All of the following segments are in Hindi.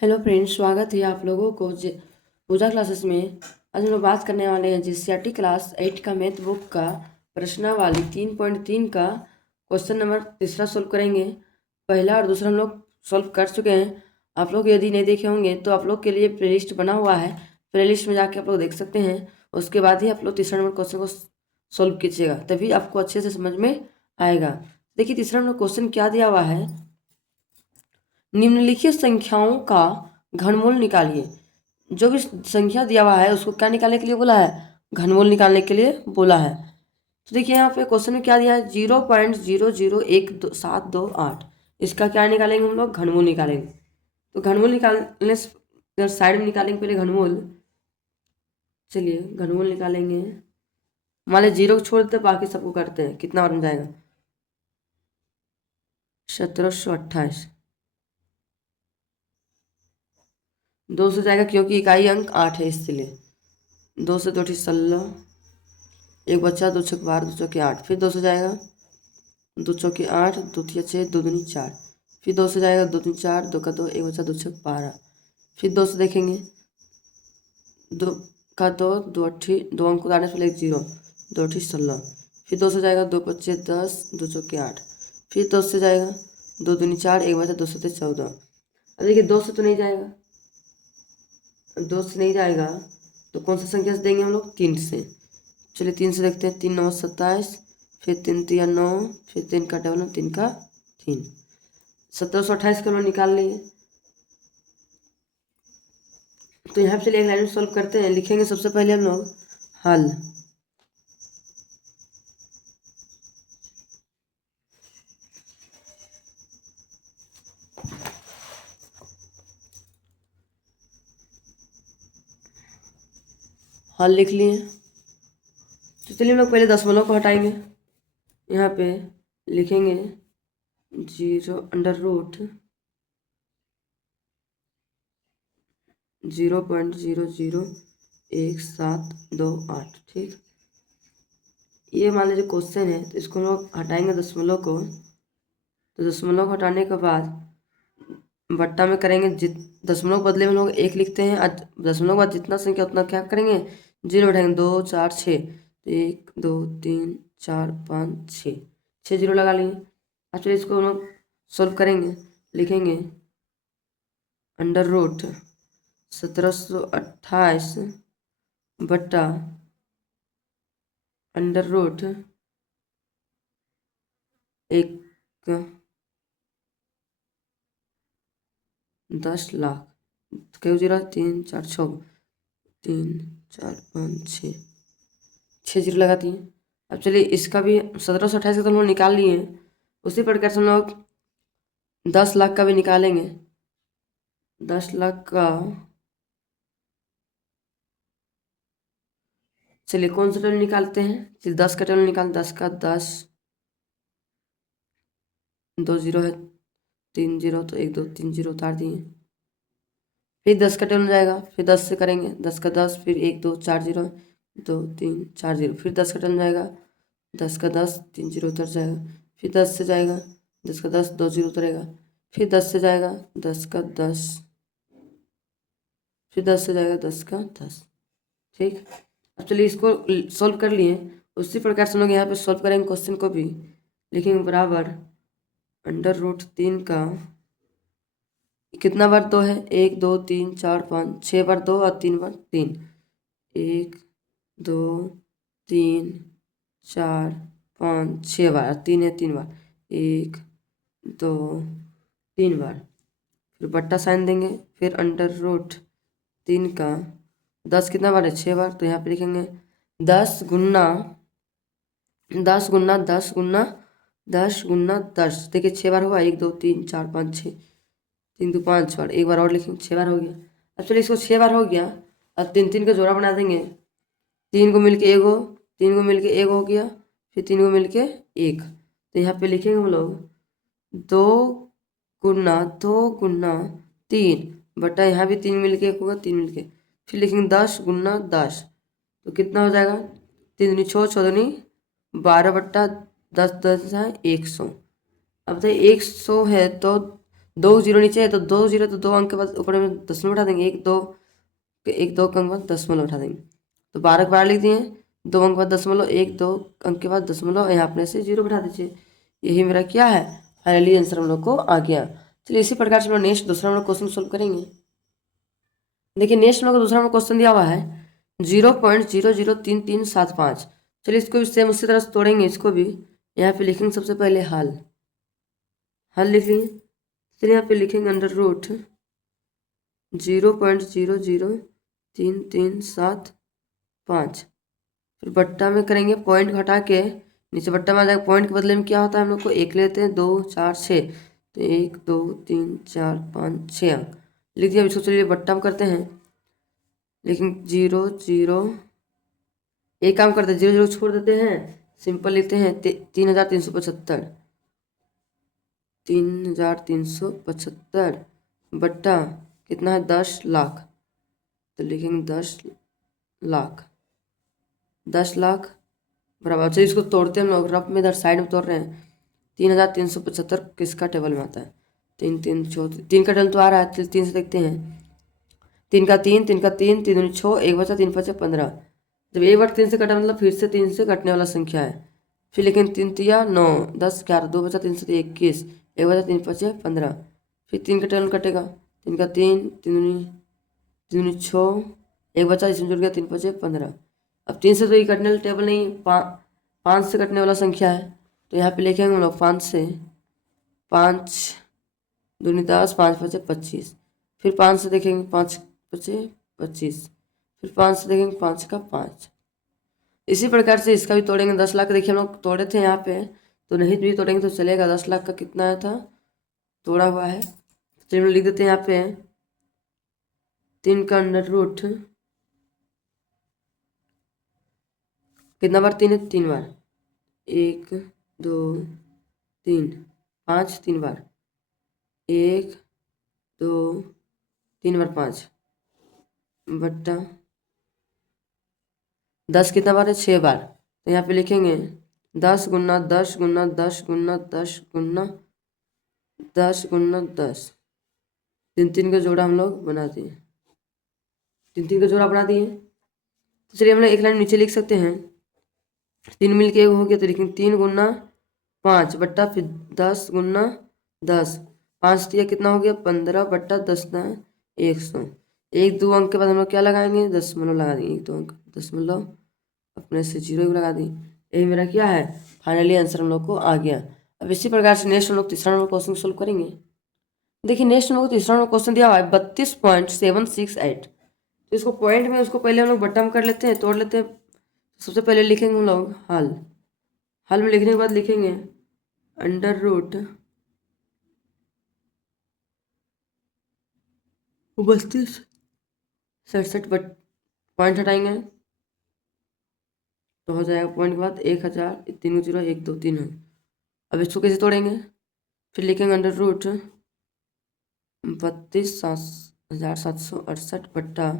हेलो फ्रेंड्स, स्वागत है आप लोगों को पूजा क्लासेस में। आज हम लोग बात करने वाले हैं जीसीआरटी क्लास 8 का मैथ बुक का प्रश्नावली 3.3 का क्वेश्चन नंबर तीसरा सोल्व करेंगे। पहला और दूसरा हम लोग सोल्व कर चुके हैं। आप लोग यदि नहीं देखे होंगे तो आप लोग के लिए प्लेलिस्ट बना हुआ है, प्लेलिस्ट में जाके आप लोग देख सकते हैं। उसके बाद ही आप लोग तीसरा नंबर क्वेश्चन को सोल्व कीजिएगा, तभी आपको अच्छे से समझ में आएगा। देखिए तीसरा नंबर क्वेश्चन क्या दिया हुआ है, निम्नलिखित संख्याओं का घनमूल निकालिए। जो भी संख्या दिया हुआ है उसको क्या निकालने के लिए बोला है, घनमूल निकालने के लिए बोला है। तो देखिए यहाँ पे क्वेश्चन में क्या दिया है, 0.0012728। इसका क्या निकालेंगे हम लोग, घनमूल निकालेंगे। तो घनमूल निकालने साइड में निकालेंगे पहले घनमूल। चलिए घनमूल निकालेंगे। मान लीजिए 0 को छोड़ देते, बाकी सबको करते हैं। कितना बन जाएगा, 1728। 2 से जाएगा क्योंकि इकाई अंक 8 है, इसलिए 2 से 2 16, एक बच्चा 2 छक 12, 2 चौके 8, फिर 2 से जाएगा 2 चौके 8, 2 तिया 6, 2 दूनी 4, फिर 2 से जाएगा 2 3 4, 2 का 2, एक बच्चा 2 छक 12, फिर 2 से देखेंगे 2 का 2, 2 अट्ठी 2 अंक उतारने से 1 0, 2 अट्ठी 16, फिर 2 से जाएगा 2 पच्चे 10, 2 चौके 8, फिर 2 से जाएगा 2 दूनी 4, एक बच्चा 2 सत्ते 14। अब देखिए 2 से तो नहीं जाएगा, 2 से नहीं जाएगा तो कौन सा संख्या से देंगे हम लोग, 3 से। चलिए 3 से देखते हैं, 3 9 27, फिर 3 तिया 9, फिर 3 का डबल 3 का 3, 1728 का हम लोग निकाल लिए। तो यहाँ पे चलिए एक लाइन में सॉल्व करते हैं। लिखेंगे सबसे पहले हम लोग हल। हल लिख लिए। तो चलिए हम लोग पहले दशमलव को हटाएंगे। यहाँ पे लिखेंगे 0.0012728। ठीक, ये मान लीजिए क्वेश्चन है, तो इसको हम लोग हटाएंगे दशमलव को। तो दशमलव को हटाने के बाद बट्टा में करेंगे, दशमलव बदले में लोग 1 लिखते हैं। दशमलव के बाद जितना संख्या उतना क्या करेंगे, 0 उठाएंगे। 2 4 6, 1 2 3 4 5 6, 6 0 लगा लिए। अब चलिए इसको हम लोग सोल्व करेंगे। लिखेंगे अंडर रूट 1728 बट्टा अंडर रूट 1 10 लाख, क्यों 0 3 4 6, 3 4 5 6, 6 0 लगा दिए। अब चलिए इसका भी 1728 का तो हम लोग निकाल लिए हैं, उसी प्रकार से हम लोग 10 लाख का भी निकालेंगे। 10 लाख का चलिए कौन सा टेबल निकालते हैं, चलिए 10 का टेबल निकाल। 10 का 10, 2 0 है, 3 0, तो 1 2 3 0 उतार दिए। फिर 10 का टेबल जाएगा, फिर 10 से करेंगे। 10 का 10, फिर 1 2 4 0, 2 3 4 0, फिर 10 का टेबल जाएगा। 10 का 10, 3 0 उतर जाएगा, फिर 10 से जाएगा। 10 का 10, 2 0 उतरेगा, फिर 10 से जाएगा। 10 का 10, फिर 10 से जाएगा। 10 का 10। ठीक, अब चलिए इसको सॉल्व कर लिए। उसी प्रकार से हम लोग यहाँ पे सॉल्व करेंगे क्वेश्चन को भी। लिखेंगे बराबर अंडर रूट 3 का, कितना बार 2 है, 1 2 3 4 5 6 बार 2 और 3 बार 3, 1 2 3 4 5 6 बार, 3 है 3 बार, 1 2 3 बार। फिर बट्टा साइन देंगे, फिर अंडर रूट 3 का 10 कितना बार है, 6 बार। तो यहाँ पे लिखेंगे 10 गुना 10 गुना 10 गुना 10 गुना 10। देखिए 6 बार हुआ, 1 2 3 4 5 6, 3 2 5 बार, एक बार और लिखेंगे, 6 बार हो गया। अब चलिए इसको 6 बार हो गया, अब 3 3 का जोड़ा बना देंगे। 3 को मिलके 1 हो, 3 को मिलके 1 हो गया, फिर 3 को मिलके 1। तो यहाँ पे लिखेंगे हम लोग 2 गुना 3 बटा, यहाँ भी 3 मिलके 1 होगा, 3 मिलके, फिर लिखेंगे 10 गुना 10। तो कितना हो जाएगा, 3 दूनी 6, 6 दूनी 12 बट्टा 10, 10 है 100। अब बताइए 100 है तो दो जीरो नीचे है तो दो जीरो, तो दो अंक के बाद ऊपर में दशमलव उठा देंगे, एक दो अंक के बाद दशमलव उठा देंगे, तो 12 के 12 लिख दिए, 2 अंक के बाद दशमलव, 2 अंक के बाद दशमलव, यहाँ अपने से जीरो बैठा दीजिए। यही मेरा क्या है, फाइनली आंसर हम लोग को आ गया। चलिए इसी प्रकार से हम लोग नेक्स्ट दूसरा हम लोग क्वेश्चन सोल्व करेंगे। देखिए नेक्स्ट हम लोग को दूसरा में क्वेश्चन दिया हुआ है 0.003375। चलिए इसको भी सेम उसी तरह से तोड़ेंगे, इसको भी यहाँ पे लिखेंगे सबसे पहले हल लिख लिए। फिर यहाँ पे लिखेंगे अंडर रूट 0.003375, फिर बट्टा में करेंगे पॉइंट घटा के नीचे बट्टा में आ जाएगा, पॉइंट के बदले में क्या होता है हम लोग को एक लेते हैं, 2 4 6, तो 1 2 3 4 5 6 अंक लिख दिया। इसको चलिए बट्टा में करते हैं, लेकिन 0 0 एक काम करते हैं, 0 0 छोड़ देते हैं, सिंपल लिखते हैं 3375, 3375 बट्टा कितना है 10 लाख, तो लिखेंगे 10 लाख, 10 लाख बराबर। चलिए इसको तोड़ते हैं हम लोग, रफ में इधर साइड में तोड़ रहे हैं। 3375 किसका टेबल में आता है, 3 3 4, 3 का टेबल तो आ रहा है, 3 से देखते हैं, 3 का 3, 3 का 3, 3 दूनी 6, एक बचा 3 5 15। जब एक बार 3 से कटा मतलब फिर से 3 से कटने वाला संख्या है, फिर लेकिन 3 तिया 9 10 11, 2 बचा 3 से 21, एक बचा 3 5 15, फिर 3 का टेबल कटेगा, 3 का 3, 3 दूनी 6, एक बचा इसमें जुड़ गया 3 5 15। अब 3 से तो ये कटने वाला टेबल नहीं, 5 से कटने वाला संख्या है, तो यहाँ पे लिखेंगे हम लोग 5 से, 5 दूनी 10, 5 5 25, फिर 5 से देखेंगे 5 5 25, फिर 5 से देखेंगे 5 का 5। इसी प्रकार से इसका भी तोड़ेंगे, 10 लाख देखिए हम लोग तोड़े थे यहाँ पे, तो नहीं भी तोड़ेंगे तो चलेगा, 10 लाख का कितना आया था तोड़ा हुआ है। चलिए हम लिख देते हैं यहाँ पे 3 का अंडर रूट, कितना बार 3 है, 3 बार, 1 2 3 5, 3 बार, 1 2 3 बार 5 बट्टा 10 कितना बार है, 6 बार, तो यहाँ पे लिखेंगे 10 गुना 10 गुना 10 गुना 10 गुना 10 गुना 10, 3 का जोड़ा हम लोग बना दिए, 3 का जोड़ा बना दिए। तो चलिए हम लोग एक लाइन नीचे लिख सकते हैं, 3 मिल के 1 हो गया, तो लिखेंगे 3 गुना 5 बट्टा फिर 10 गुना 10, 5 दिया कितना हो गया 15 बट्टा 10 ना 100। 1 2 अंक के बाद हम लोग क्या लगाएंगे, दशमलव लगा देंगे, 1 2 अंक दशमलव अपने से 0 भी लगा दी। यही मेरा क्या है, फाइनली आंसर हम लोग को आ गया। अब इसी प्रकार से नेक्स्ट हम लोग तीसरा नंबर क्वेश्चन सोल्व करेंगे। देखिए नेक्स्ट हम लोग को तीसरा नंबर क्वेश्चन दिया हुआ है 32.768, तो इसको पॉइंट में उसको पहले हम लोग बट्टा में कर लेते हैं, तोड़ लेते हैं। सबसे पहले लिखेंगे हम लोग हल में लिखने के बाद लिखेंगे अंडर रूट 32.67 पॉइंट हटाएंगे तो हो जाएगा, पॉइंट के बाद 1000, 3 0 1 2 3 है। अब इसको कैसे तोड़ेंगे, फिर लिखेंगे अंडर रूट 32,768 बट्टा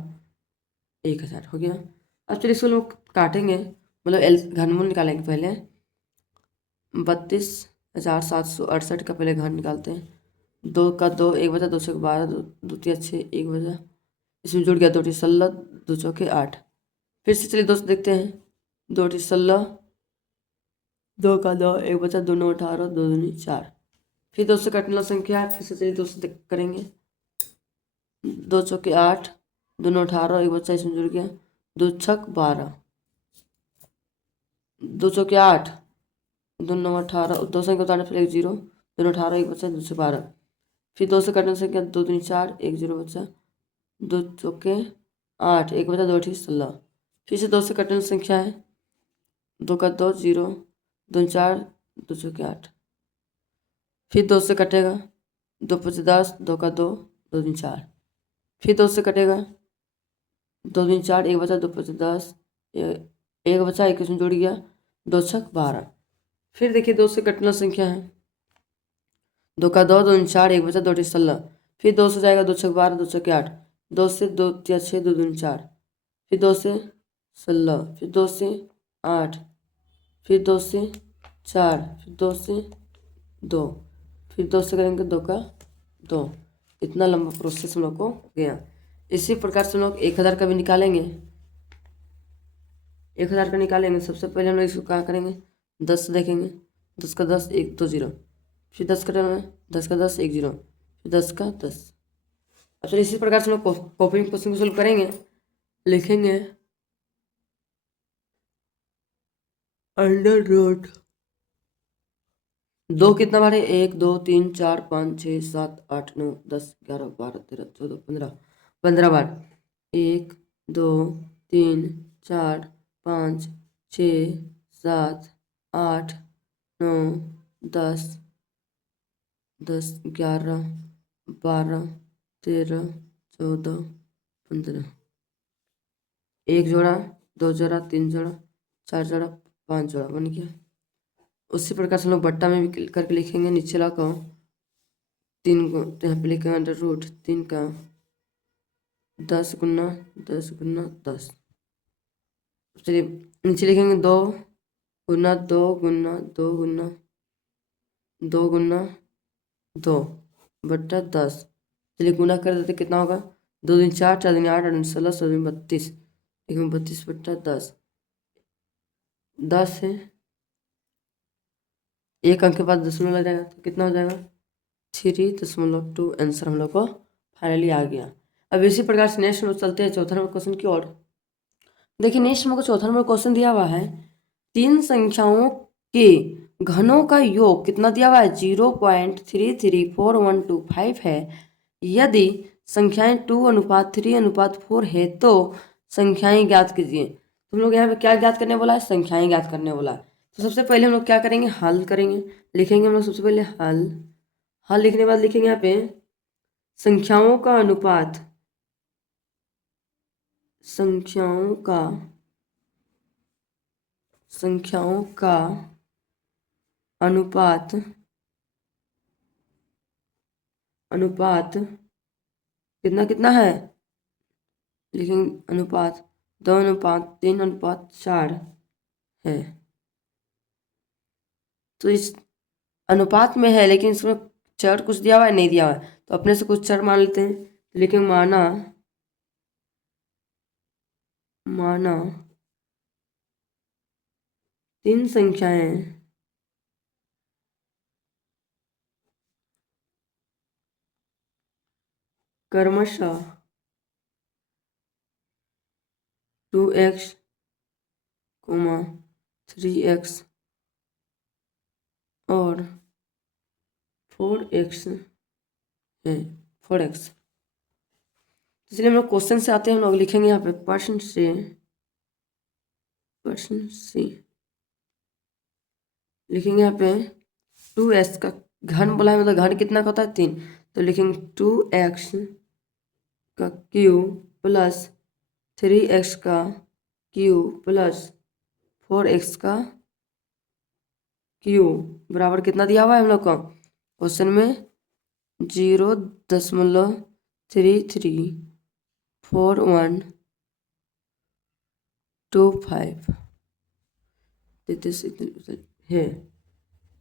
1000 हो गया। अब चलिए इसको लोग काटेंगे, मतलब घनमूल निकालेंगे पहले, 32,768 का पहले घन निकालते हैं, 2 का 2, 1 बचा 2 से 12, 2 3 6, 1 बचा, इसमें जुड़ गया 2 टी 16, 2 चौके 8। फिर से चलिए 2 से देखते हैं, 2 टी 16, 2 का 2, 1 बचा 2 9 18, 2 दूनी 4, फिर 2 से कटने वाला संख्या है, फिर से चलिए 2 से करेंगे, 2 चौके 8, 2 9 18, 1 बचा इसमें जुड़ गया, 2 छक 12, 2 चौके 8, 2 9 18, 2 संख्या उतारने फिर 1 0, 2 9 18, 1 बचा 2 से 12, फिर 2 से कटने संख्या 2 दूनी 4, 1 0 बचा, 2 चौके 8, 1 बचा 2 ठीक 16, फिर से 2 से कटने वाली संख्या है, 2 का 2 0, 2 4, 2 चौके 8, फिर 2 से कटेगा, 2 5 10, 2 का 2, 2 दूनी 4, फिर 2 से कटेगा, 2 दूनी 4, 1 बचा 2 5 10, 1 बचा 1 इसमें जुड़ गया, 2 छक 12, फिर देखिए 2 से कटने वाली संख्या है, 2 का 2, 2 दूनी 4, 1 बचा 2 ठीक 16, फिर 2 से जाएगा 2 छक 12, 2 चौके 8, 2 से 2 या 6, 2 दूनी 4, फिर 2 से 16, फिर 2 से 8, फिर 2 से 4, फिर 2 से 2, फिर 2 से करेंगे 2 का 2। इतना लंबा प्रोसेस हम लोग को गया। इसी प्रकार से हम लोग 1000 का भी निकालेंगे। 1000 का निकालेंगे, सबसे पहले हम लोग इसको क्या करेंगे, 10 से देखेंगे, 10 का 10 1 2 0, फिर 10 का 10 का 10 1 0, फिर 10 का 10। अब चलिए इसी प्रकार से हम लोग कॉपी में क्वेश्चन को सोल्व करेंगे। लिखेंगे अंडर रूट 2 कितना बार है, 1 2 3 4 5 6 7 8 9 10 11 12 13 14 15, 15 बार, 1 2 3 4 5 6 7 8 9 10 10 11 12 13 14 15, 1 जोड़ा 2 जोड़ा 3 जोड़ा 4 जोड़ा 5 जोड़ा बन गया। उसी प्रकार से हम लोग बट्टा में भी करके लिखेंगे, नीचे ला को 3 को तो यहाँ पे लिखेंगे अंडर रूट 3 का 10 गुना 10 गुना 10। चलिए नीचे लिखेंगे 2 गुना 2 गुना 2 गुना 2 गुना 2 बट्टा 10। चलिए गुना कर देते कितना होगा, 2 दिन 4 4 दिन 8 8 दिन 16 16 दिन 32, लेकिन 32 बट्टा 10 10 है, एक अंक के बाद दशमलव लग जाएगा तो कितना हो जाएगा 3.2। आंसर हम लोग को फाइनली आ गया। अब इसी प्रकार से नेक्स्ट हम लोग चलते हैं चौथा नंबर क्वेश्चन की ओर। देखिए नेक्स्ट हमको चौथा नंबर क्वेश्चन दिया हुआ है, 3 संख्याओं के घनों का योग कितना दिया हुआ है, 0.334125 है। यदि संख्याएं 2:3:4 है तो संख्याएं ज्ञात कीजिए। तो हम लोग यहाँ पे क्या ज्ञात करने बोला है, संख्याएं ज्ञात करने बोला है। तो सबसे पहले हम लोग क्या करेंगे, हल करेंगे। लिखेंगे हम लोग सबसे पहले हल। हल लिखने के बाद लिखेंगे यहाँ पे संख्याओं का अनुपात, संख्याओं का अनुपात कितना कितना है, लेकिन अनुपात 2:3:4 है। तो इस अनुपात में है, लेकिन इसमें चर कुछ दिया हुआ है, नहीं दिया हुआ है, तो अपने से कुछ चर मान लेते हैं। लेकिन माना 3 संख्याएं क्रमशः 2x, 3x और 4x है, 4x। इसलिए हम लोग क्वेश्चन से आते हैं, हम लोग लिखेंगे यहाँ पे प्रश्न से लिखेंगे यहाँ पे 2x का घन बोला है, मतलब घन कितना का होता है 3, तो लिखेंगे 2x का क्यूब प्लस 3x का क्यूब प्लस 4x का क्यूब बराबर कितना दिया हुआ है हम लोग को क्वेश्चन में, 0.334125 है।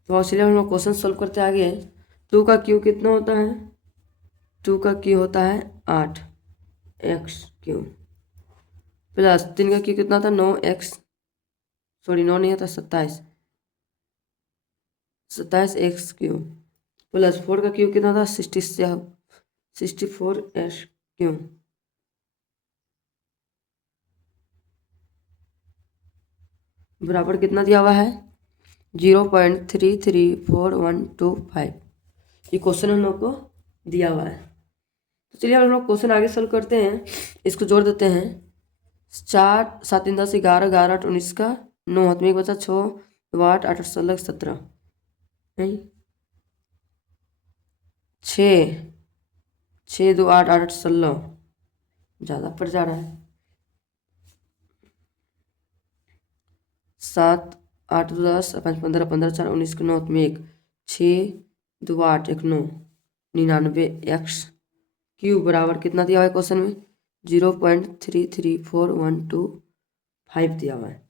तो चलिए हम लोग क्वेश्चन सॉल्व करते आगे। 2 का क्यू कितना होता है, 2 का क्यू होता है 8x क्यू प्लस 3 का क्यू कितना होता है 9x, सॉरी 9 नहीं होता 27x क्यू प्लस 4 का क्यू कितना था 64x क्यू बराबर कितना दिया हुआ है 0.334125। ये क्वेश्चन हम लोग को दिया हुआ है। तो चलिए हम लोग क्वेश्चन आगे सॉल्व करते हैं। इसको जोड़ देते हैं, 4 7 3 10 11 11 8 19 का 9 हाथ में एक बचा 6 2 8 8 16 17 नहीं 6 2 8 8 16 ज़्यादा पड़ जा रहा है, 7 8 2 10 5 15 15 4 19 के 9 में 1 6 2 8 1 9 99x क्यूब बराबर कितना दिया हुआ है क्वेश्चन में 0.334125 दिया हुआ है।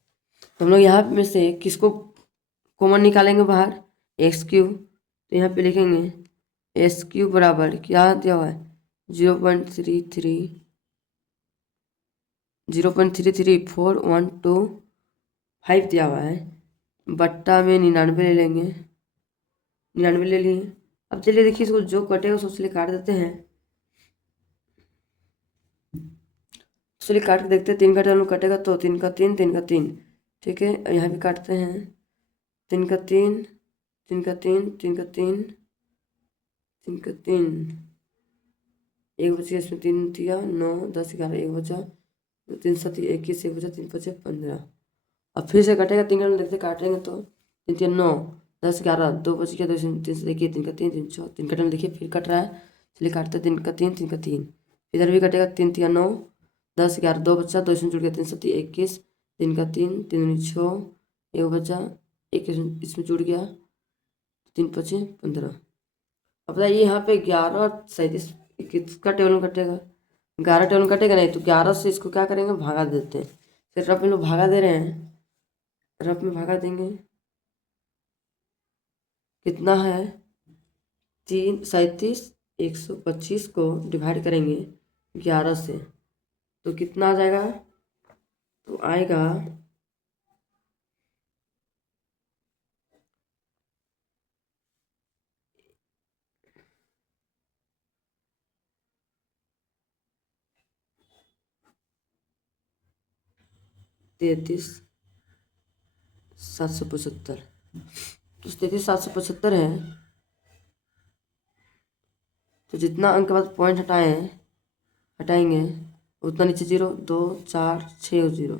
तो हम लोग यहाँ में से किसको कॉमन निकालेंगे बाहर, एक्स क्यूब, तो यहाँ पे लिखेंगे एस क्यू बराबर क्या दिया हुआ है 0.334125 दिया हुआ है, बट्टा में 99 ले लेंगे, 99 ले लिए। अब चलिए देखिए इसको जो कटेगा उसको चलिए काट देते हैं। चलिए काट के देखते हैं, 3 का टेबल कटेगा तो 3 का 3, 3 का 3, ठीक है। अब यहाँ भी काटते हैं, 3 का 3, 3 का 3, 3 का 3, 3 का 3, एक बचा, इसमें 3 दिया 9 10 11, एक बचा, 3 7 21, एक बचा, 3 5 15। अब फिर से कटेगा, 3 का देखते काटेंगे तो 3 3 9 10 11, 2 बच गया, 2 3 से देखिए 3 का 3 3 4, 3 का टेबल देखिए फिर कट रहा है। चलिए काटते हैं, 3 का 3, 3 का 3, इधर भी कटेगा, 3 3 9 10 11, 2 बच्चा, 2 इसमें जुड़ गया, 3 7 21, 3 का 3, 3 6, एक बचा, एक इसमें जुड़ गया, 3 5 15। अब बताइए यहाँ पे 11 और 37 किसका टेबल में कटेगा, 11 टेबल में कटेगा नहीं, तो 11 से इसको क्या करेंगे भागा देते हैं। फिर रफ में लोग भागा दे रहे हैं, रफ में भागा देंगे, कितना है 3 37 125 को डिवाइड करेंगे 11 से तो कितना आ जाएगा, तो आएगा 33,775। तो 33,775 है, तो जितना अंक के बाद पॉइंट हटाएंगे उतना नीचे 0 2 4 6 और 0,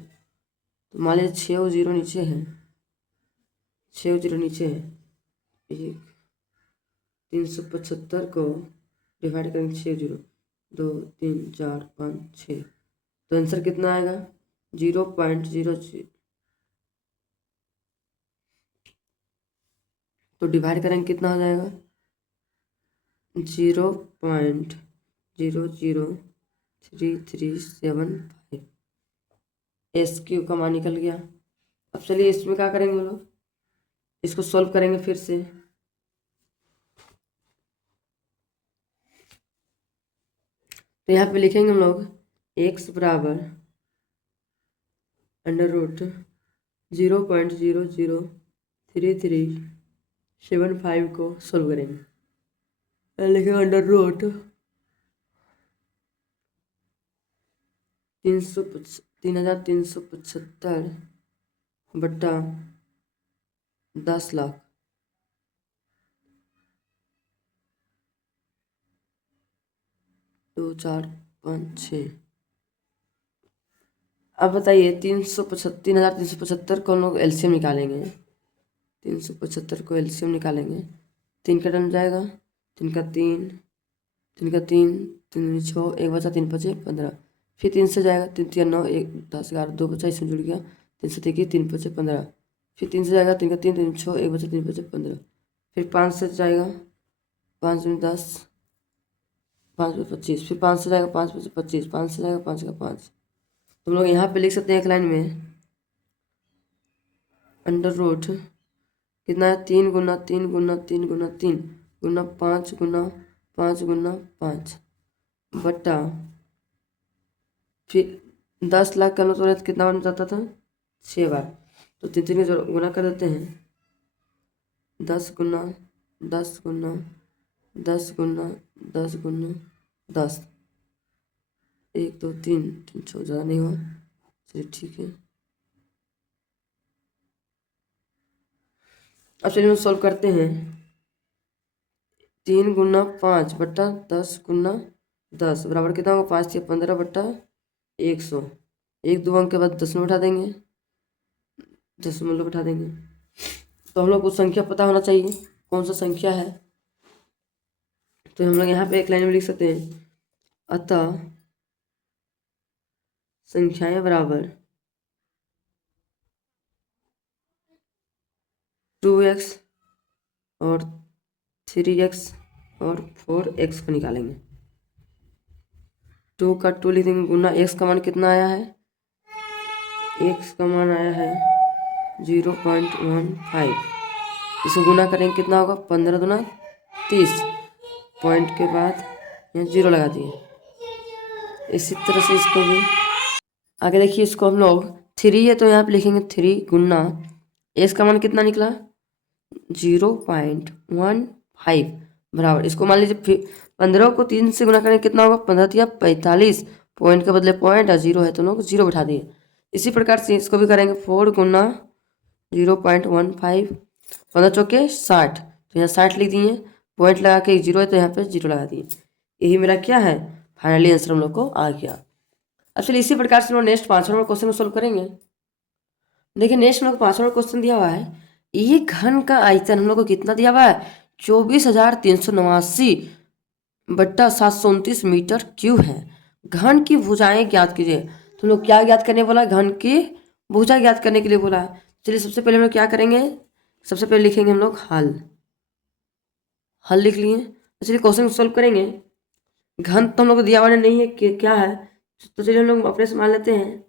तो मान लीजिए 6 और 0 नीचे है, 6 और 0 नीचे है, 375 को डिवाइड करेंगे 6 0, 2 3 4 5 6, तो आंसर कितना आएगा 0.00। तो डिवाइड करेंगे कितना हो जाएगा 0.00337। एस क्यू का मान निकल गया। अब चलिए इसमें क्या करेंगे हम लोग, इसको सॉल्व करेंगे फिर से। तो यहाँ पे लिखेंगे हम लोग x बराबर √0.00337 को सॉल्व करेंगे। लिखेंगे अंडर रूट 3,375 बट्टा 10 लाख, दो 4 5 6। अब बताइए 3,375 को हम लोग एलसीएम निकालेंगे, 375 को एलसीएम निकालेंगे, 3 का टर्म जाएगा, 3 का 3, 3 का 3, 3 6, एक बचा, 3 5 15, फिर 3 से जाएगा, 3 3 9 1 10 11, 2 बचा, इसमें जुड़ गया, 3 7 21, 3 5 15, फिर 3 से जाएगा, 3 का 3 3 6, एक बचा, 3 5 15, फिर 5 से जाएगा, 5 में 10, 5 में 25, फिर 5 से जाएगा, 5 में 25, 5 से जाएगा, 5 का 5। तुम लोग यहाँ पे लिख सकते हैं एक लाइन में अंडर रूट कितना है 3 गुना 3 गुना 3 गुना 3 गुना 5 गुना 5 गुना 5 बट्टा, फिर 10 लाख का मतलब कितना बन जाता था 6 बार, तो 3 3 के गुना कर देते हैं, 10 गुना 10 गुना 10 गुना 10 गुना 10, 1 2 3 3 6 ज़्यादा नहीं हुआ, चलिए ठीक है। अब चलिए हम सॉल्व करते हैं, 3 गुना 5 बट्टा 10 गुना 10 बराबर कितना होगा 5 से 15 बट्टा 100, 1 2 अंक के बाद दशमलव उठा देंगे, दशमलव उठा देंगे। तो हम लोग को संख्या पता होना चाहिए कौन सा संख्या है, तो हम लोग यहाँ पे एक लाइन में लिख सकते हैं, अतः संख्याएं बराबर 2x और 3x और 4x को निकालेंगे। 2 का 2 लिख देंगे, गुना x का मान कितना आया है, x का मान आया है 0.15, इसको गुना करेंगे कितना होगा 15 दूना 30, पॉइंट के बाद यहाँ 0 लगा दिए। इसी तरह से इसको भी आगे देखिए, इसको हम लोग 3 है तो यहाँ पे लिखेंगे 3 गुना एस का मान कितना निकला 0.15 बराबर, इसको मान लीजिए फिर 15 को 3 से गुना करें कितना होगा 15 या 45, पॉइंट के बदले पॉइंट और 0 है तो लोग 0 बैठा दिए। इसी प्रकार से इसको भी करेंगे 4 गुना 0.15, 15 चौके 60 तो यहाँ 60 लिख दिए, पॉइंट लगा के 0 है तो यहाँ पे 0 लगा दिए। यही मेरा क्या है फाइनली आंसर हम लोग को आ गया। अब चलिए इसी प्रकार से हम लोग नेक्स्ट 5 नंबर क्वेश्चन को सोल्व करेंगे। देखिए नेक्स्ट हम लोग को 5 नंबर क्वेश्चन दिया हुआ है, ये घन का आयतन हम लोग को कितना दिया हुआ है 24,389/729 मीटर क्यूब है। घन की भुजाएं ज्ञात कीजिए। तो हम लोग क्या ज्ञात करने बोला, घन की भुजा ज्ञात करने के लिए बोला। चलिए सबसे पहले हम लोग क्या करेंगे, सबसे पहले लिखेंगे हम लोग हल, हल लिख लिए। चलिए क्वेश्चन सोल्व करेंगे। घन तो हम लोग को दिया हुआ नहीं है कि क्या है, तो चलिए हम लोग अपने से मान लेते हैं,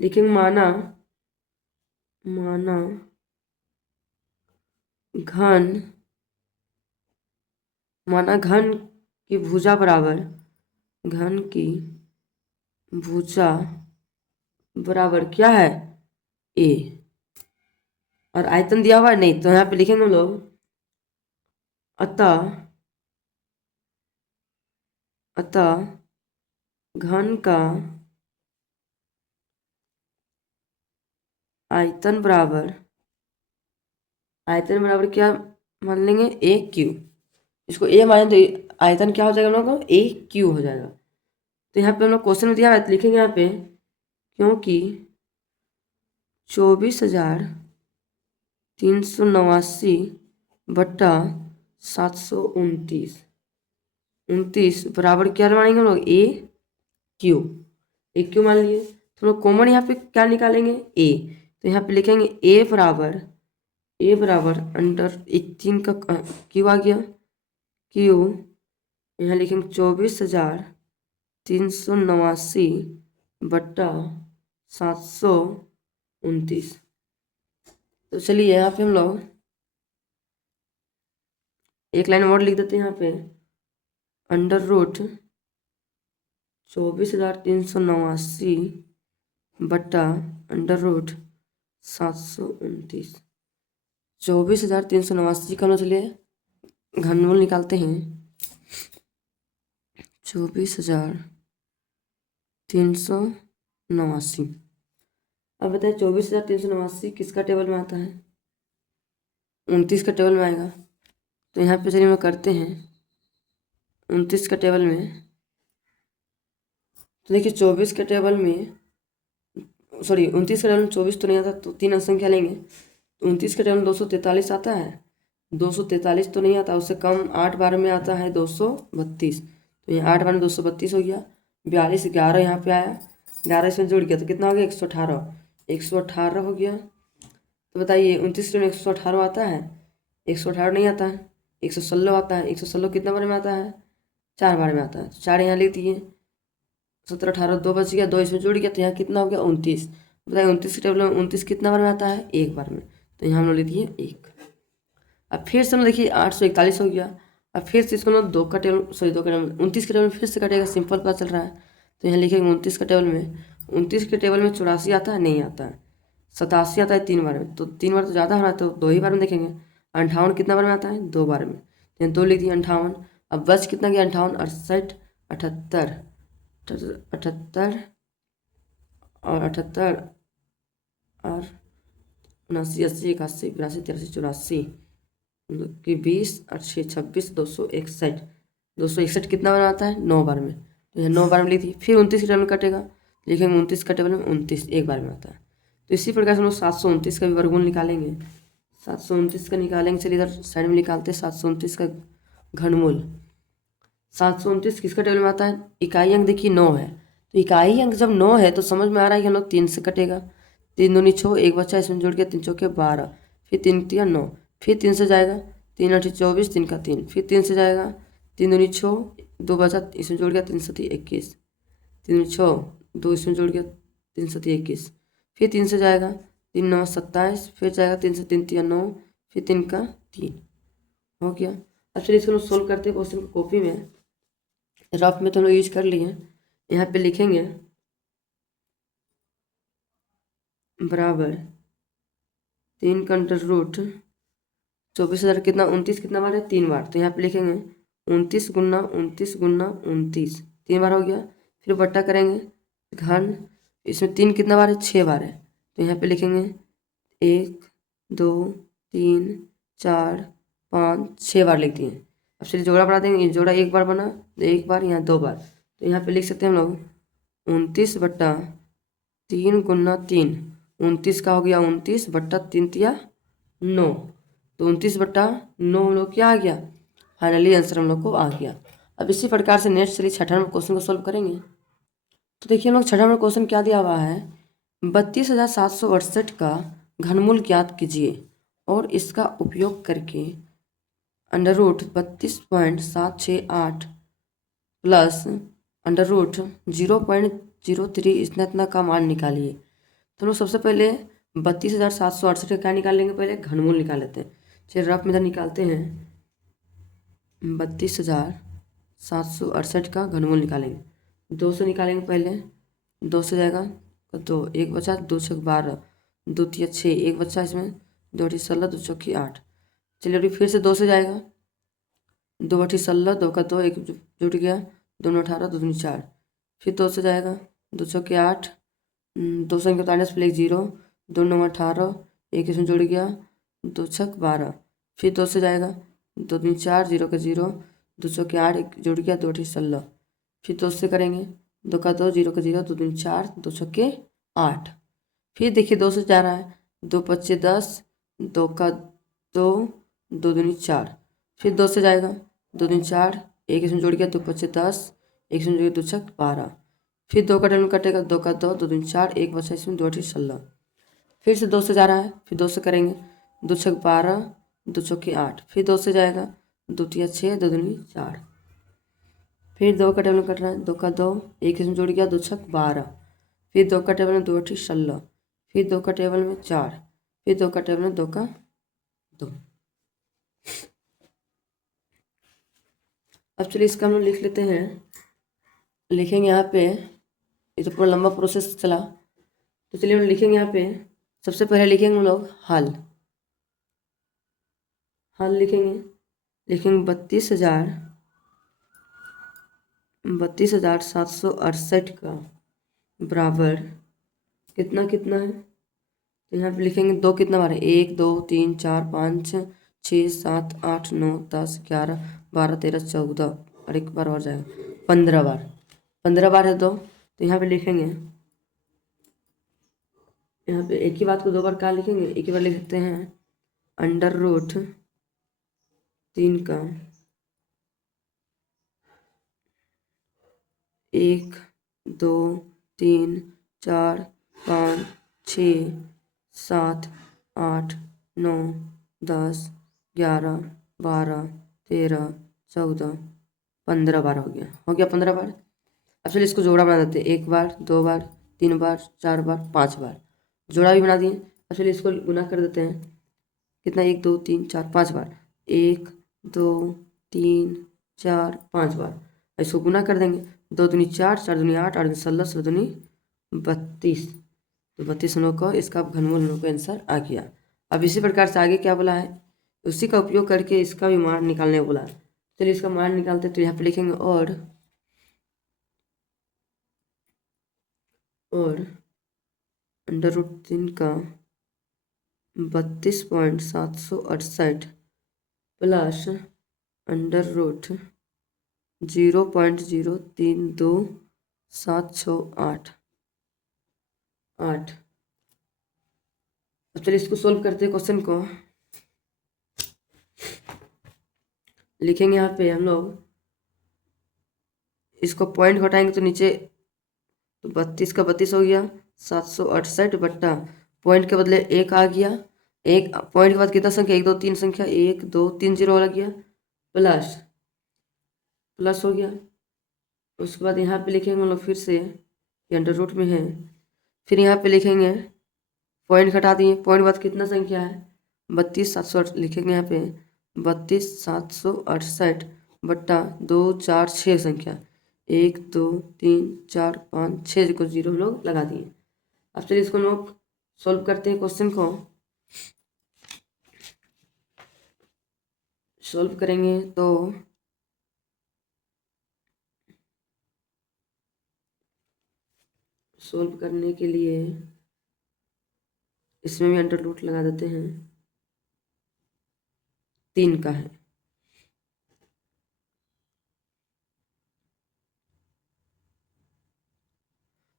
लिखेंगे माना घन, माना घन की भुजा बराबर, घन की भुजा बराबर क्या है ए, और आयतन दिया हुआ है नहीं तो यहाँ पे लिखेंगे हम लोग अतः घन का आयतन बराबर क्या मान लेंगे ए क्यू, इसको ए मान तो आयतन क्या हो जाएगा हम लोग को ए क्यू हो जाएगा। तो यहाँ पे हम लोग क्वेश्चन में दिया है तो लिखेंगे यहाँ पे क्योंकि 24,389/729 बराबर क्या मानेंगे हम लोग ए क्यू, ए क्यू मान लिए। तो लोग कॉमन यहाँ पे क्या निकालेंगे ए, तो यहाँ पे लिखेंगे ए बराबर अंडर 3 का क्यू आ गया, क्यू यहाँ लिखेंगे 24,389/729। तो चलिए यहाँ पे हम लोग एक लाइन और लिख देते हैं यहाँ पे अंडर रूट 24,389 √ 729। 24,389 का चलिए घनमूल निकालते हैं। 24,389। अब बताइए 24,389 किसका टेबल में आता है 29 का टेबल में आएगा। तो यहाँ पे चलिए हम करते हैं 29 का टेबल में। तो देखिए 24 के टेबल में, सॉरी 29 के टेबल में 24 तो नहीं आता तो 3 संख्या लेंगे। तो 29 के टेबल में 243 आता है, 243 तो नहीं आता, उससे कम 8 बार में आता है 232। तो ये 8 बार में 232 हो गया। 42 11 यहाँ पे आया, 11 इसमें जुड़ गया तो कितना हो गया 118, 118 हो गया। तो बताइए 29 में 118 आता है, 118 नहीं आता है, 116 आता है। 116 कितना बार में आता है 4 बार में आता है। 4 यहाँ लिख दिए, 17 18 2 बच गया, 2 इसमें जुड़ गया तो यहाँ कितना हो गया 29। बताइए 29 के टेबल में 29 कितना बार में आता है 1 बार में, तो यहाँ हम लोग लिख दिए 1। अब फिर से हम देखिए 841 हो गया। अब फिर से इसको हम 2 का टेबल, सॉरी 2 का टेबल 29 के टेबल में फिर से कटेगा, सिंपल पता चल रहा है। तो यहाँ लिखेंगे 29 का टेबल में, 29 के टेबल में 84 आता है नहीं आता है, 87 आता है 3 बार में, तो 3 बार तो ज़्यादा हो रहा है तो 2 ही बार में देखेंगे। 58 कितना बार में आता है 2 बार में, तो 2 लिख दिए 58। अब बच कितना गया 58, 68, 78, 78 और 78 और 79 80 81 82 83 84 कि 20 और 6 26 261, 261 कितना बार में आता है 9 बार में, तो यह 9 बार में ली थी। फिर 29 के टेबल में कटेगा, लिखेंगे 29 का टेबल में 29 1 बार में आता है। तो इसी प्रकार से हम लोग 729 का भी वर्गमूल निकालेंगे। 729 का निकालेंगे, चलिए इधर साइड में निकालते हैं 729 का घनमूल। 729 किसका टेबल में आता है, इकाई अंक देखिए 9 है, तो इकाई अंक जब 9 है तो समझ में आ रहा है कि हम लोग 3 से कटेगा। 3 दूनी 6, 1 बच्चा इसमें जुड़ गया, 3 चौके 12, फिर 3 तिया 9, फिर 3 से जाएगा, 3 8 24, 3 का 3, फिर 3 से जाएगा, 3 दूनी 6, 2 बचा इसमें जुड़ गया, 3 7 21, 3 6 2 इसमें जुड़ गया, 3 7 21, फिर 3 से जाएगा, 3 9 27, फिर जाएगा 3 से 3 तिया 9, फिर 3 का 3 हो गया। अब चलिए इसको सोल्व करते हैं क्वेश्चन को कॉपी में, रफ में तो हम लोग यूज कर लिए। यहाँ पे लिखेंगे बराबर 3 का अंडर रूट 24,000 कितना 29 कितना बार है 3 बार, तो यहाँ पे लिखेंगे 29 गुना 29 गुना 29 3 बार हो गया। फिर बट्टा करेंगे घन, इसमें 3 कितना बार है 6 बार है, तो यहाँ पे लिखेंगे 1 2 3 4 5 6 बार लिख दिए। अब चलिए जोड़ा बना देंगे, जोड़ा एक बार बना तो एक बार, यहाँ 2 बार, तो यहाँ पे लिख सकते हैं हम लोग 29 बट्टा 3 गुना 3, 29 का हो गया 29 बट्टा 3 तिया 9, तो 29 बट्टा 9 हम लोग क्या आ गया, फाइनली आंसर हम लोग को आ गया। अब इसी प्रकार से नेक्स्ट चलिए 6वां नंबर क्वेश्चन को सॉल्व करेंगे। तो देखिए हम लोग 6वां नंबर क्वेश्चन क्या दिया हुआ है, 32,768 का घनमूल ज्ञात कीजिए और इसका उपयोग करके under root 32.768 plus under root 0.03 इतना का मान निकालिए। तो लोग सबसे पहले 32,768 का क्या निकाल लेंगे, पहले घनमूल निकाल लेते हैं। चलिए रफ में इधर निकालते हैं, 32,768 का घनमूल निकालेंगे, 2 से निकालेंगे पहले, 2 से जाएगा तो 1 बचा, 2 छक 12, 2 तिया 6, 1 बचा इसमें, 2 अठी 16, 2 चौकी 8। चलिए अभी फिर से 2 से जाएगा, 2 अठी 16, 2 का 2 एक जुट गया, 2 9 18, 2 दूनी 4। फिर 2 से जाएगा, 2 चौके 8, 2 संख्या उतारने से पहले 0, 2 9 18, एक इसमें जुड़ गया, 2 छक 12। फिर 2 से जाएगा, 2 दूनी 4, 0 का 0, 2 चौके 8 एक जुड़ गया, 2 अठी 16। फिर 2 से करेंगे, 2 का 2, 0 का 0, 2 दूनी 4, 2 छक्के 8। फिर देखिए 2 से जा रहा है, 2 पच्चे 10, 2 का 2, 2 दूनी 4। फिर 2 से जाएगा, 2 दूनी 4, एक इसमें जुड़ गया, 2 पच्चे 10, एक इसमें जुड़ गया, 2 छक 12। फिर 2 का टर्म कटेगा, 2 का 2, 2 दूनी 4, एक बचा इसमें, 2 अठी 16। फिर से 2 से जा रहा है, फिर 2 से करेंगे, 2 छक 12, 2 चौके 8। फिर 2 से जाएगा, 2 तिया 6, 2 दूनी 4। फिर 2 का टेबल कट रहा है, 2 का 2, एक इसमें जुड़ गया, 2 छक 12। फिर 2 का टेबल में 2 अठी 16। फिर 2 का टेबल में 4। फिर 2 का टेबल में 2 का 2। अब चलिए इसका हम लोग लिख लेते हैं, लिखेंगे यहाँ पे, ये तो पूरा लंबा प्रोसेस चला, तो चलिए हम लिखेंगे यहाँ पे, सबसे पहले लिखेंगे हम लोग हल, हल लिखेंगे 32,768 का बराबर कितना कितना है, तो यहाँ पे लिखेंगे 2 कितना बार है, 1 2 3 4 5 6 7 8 9 10 11 12 13 14, और एक बार और जाएगा 15 बार, 15 बार है 2, तो यहाँ पे लिखेंगे, यहाँ पे एक ही बात को 2 बार क्या लिखेंगे, एक ही बार लिख सकते हैं अंडर रूट 3 का 1 2 3 4 5 6 7 8 9 10 11 12 13 14 15 बार हो गया 15 बार। अब चलिए इसको जोड़ा बना देते हैं, 1 बार 2 बार 3 बार 4 बार 5 बार, जोड़ा भी बना दिए। अब चलिए इसको गुना कर देते हैं, कितना 1 2 3 4 5 बार, 1 2 3 4 5 बार, इसको गुना कर देंगे, 2 दूनी 4, 4 दूनी 8, 8 दूनी 16, 16 दूनी 32, तो 32 हम लोग को इसका घनमूल हम लोग को आंसर आ गया। अब इसी प्रकार से आगे क्या बोला है, उसी का उपयोग करके इसका भी मान निकालने बोला है। चलिए इसका मान निकालते, तो यहाँ पे लिखेंगे और अंडर रूट 3 का 32.768 प्लस अंडर रूट 0.032768। अब चलिए इसको सोल्व करते हैं क्वेश्चन को, लिखेंगे यहाँ पे हम लोग, इसको पॉइंट घटाएंगे तो नीचे, तो 32 का 32 हो गया, 768 बट्टा पॉइंट के बदले 1 आ गया, एक पॉइंट के बाद कितना संख्या 1 2 3 संख्या, 1 2 3 0 लग गया, प्लस प्लस हो गया। उसके बाद यहाँ पे लिखेंगे हम लोग फिर से, ये अंडर रूट में है, फिर यहाँ पे लिखेंगे पॉइंट घटा दिए, पॉइंट के बाद कितना संख्या है 32 708 लिखेंगे यहाँ पे 32,768 बट्टा 246 संख्या 1 2 3 4 5 6 को जीरो लोग लगा दिए। अब चलिए इसको लोग सॉल्व करते हैं। क्वेश्चन को सॉल्व करेंगे तो सॉल्व करने के लिए इसमें भी अंडर रूट लगा देते हैं। 3 का है,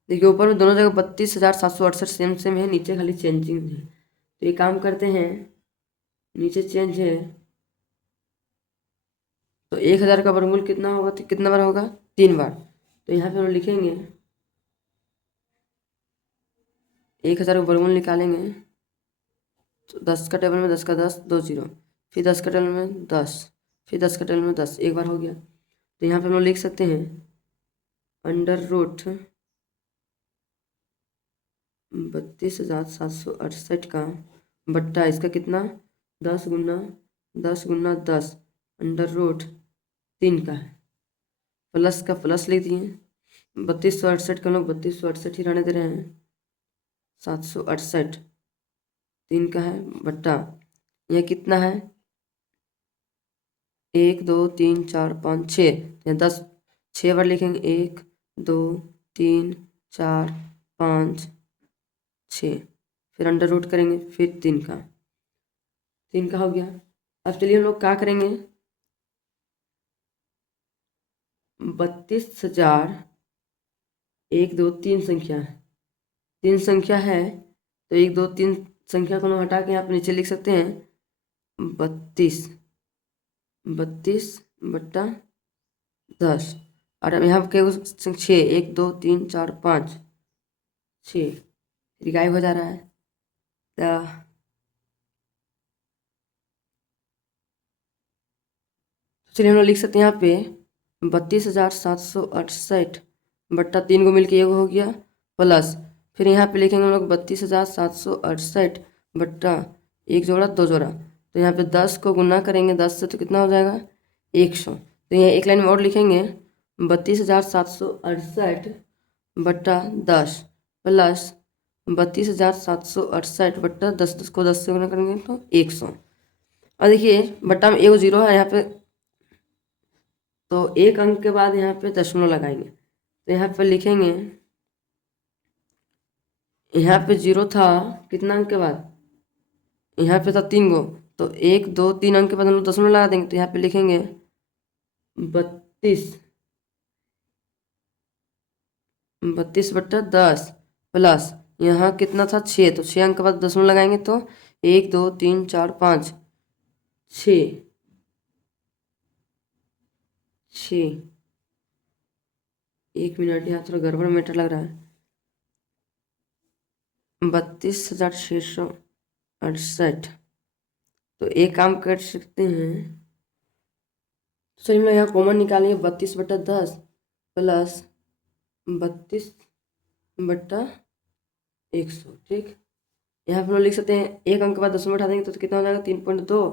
देखिए ऊपर में दोनों जगह 32,768 सेम सेम है, नीचे खाली चेंजिंग है। तो ये काम करते हैं, नीचे चेंज है तो 1,000 का वर्गमूल कितना होगा, तो कितना बार होगा, 3 बार। तो यहाँ पे हम लिखेंगे 1,000 का वर्गमूल निकालेंगे तो 10 का टेबल में 10 का 10 2 0, फिर 10 का टेबल में 10, फिर 10 का टेबल में 10, एक बार हो गया। तो यहाँ पे हम लोग लिख सकते हैं अंडर रूट 32,768 का बट्टा इसका कितना 10 गुना 10 गुना 10 अंडर रूट 3 का है, प्लस का प्लस लिख दिए। 3268 का हम लोग 3268 ही रहने दे रहे हैं, 768 3 का है बट्टा यह कितना है 1 2 3 4 5 6, यहाँ 10 6 बार लिखेंगे 1 2 3 4 5 6, फिर अंडर रूट करेंगे, फिर 3 का हो गया। अब चलिए हम लोग क्या करेंगे 32,000 1 2 3 संख्या है, 3 संख्या है तो 1 2 3 संख्या को हम हटा के यहाँ पे नीचे लिख सकते हैं 32 बट्टा 10, और अब यहाँ पे 6 1 2 3 4 5 6 गायब हो जा रहा है। चलिए हम लोग लिख सकते हैं यहाँ पे 32,768 बट्टा 3 को मिलके एक हो गया, प्लस फिर यहाँ पे लिखेंगे हम लोग 32,768 बट्टा 1 जोड़ा 2 जोड़ा, तो यहाँ पे 10 को गुना करेंगे 10 से तो कितना हो जाएगा 100। तो यहाँ एक लाइन में और लिखेंगे 32,768 बट्टा 10 प्लस 32,768 बट्टा 10 को 10 से गुना करेंगे तो 100। और देखिए बट्टा में 1 जीरो है यहाँ पे, तो एक अंक के बाद यहाँ पे दशमलव लगाएंगे, तो यहाँ पे लिखेंगे यहाँ पे 0 था कितना अंक के बाद, यहाँ पे था 3 गो, तो 1 2 3 अंक के बाद हम लोग दशमलव लगा देंगे, तो यहाँ पे लिखेंगे 32 बट्टा 10 प्लस यहाँ कितना था 6, तो 6 अंक के बाद दशमलव लगाएंगे तो 1 2 3 4 5 6 1 मिनट, यहाँ थोड़ा गड़बड़ मीटर लग रहा है। 32,668, तो एक काम कर सकते हैं, चलिए मैं यहाँ कॉमन निकालिए 32 बट्टा 10 प्लस 32 बट्टा 100, ठीक। यहाँ पर हम लिख सकते हैं एक अंक के बाद दशमलव उठा देंगे तो कितना हो जाएगा 3.2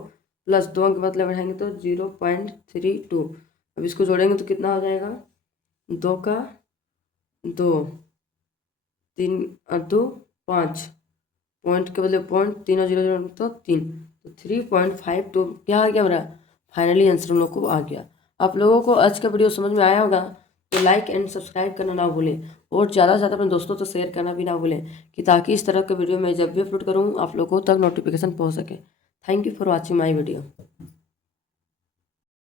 प्लस 2 अंक के बाद बढ़ाएंगे तो 0.32। अब इसको जोड़ेंगे तो कितना हो जाएगा 2 का 2 3 और 2 5, पॉइंट के बदले पॉइंट 3 और 0 0 तो 3, तो 3.52 क्या आ गया मेरा फाइनली आंसर हम लोग को आ गया। आप लोगों को आज का वीडियो समझ में आया होगा तो लाइक एंड सब्सक्राइब करना ना भूलें और ज़्यादा से ज़्यादा अपने दोस्तों तो शेयर करना भी ना भूलें, कि ताकि इस तरह के वीडियो मैं जब भी अपलोड करूँ आप लोगों तक नोटिफिकेशन पहुँच सके। Thank you for watching my video.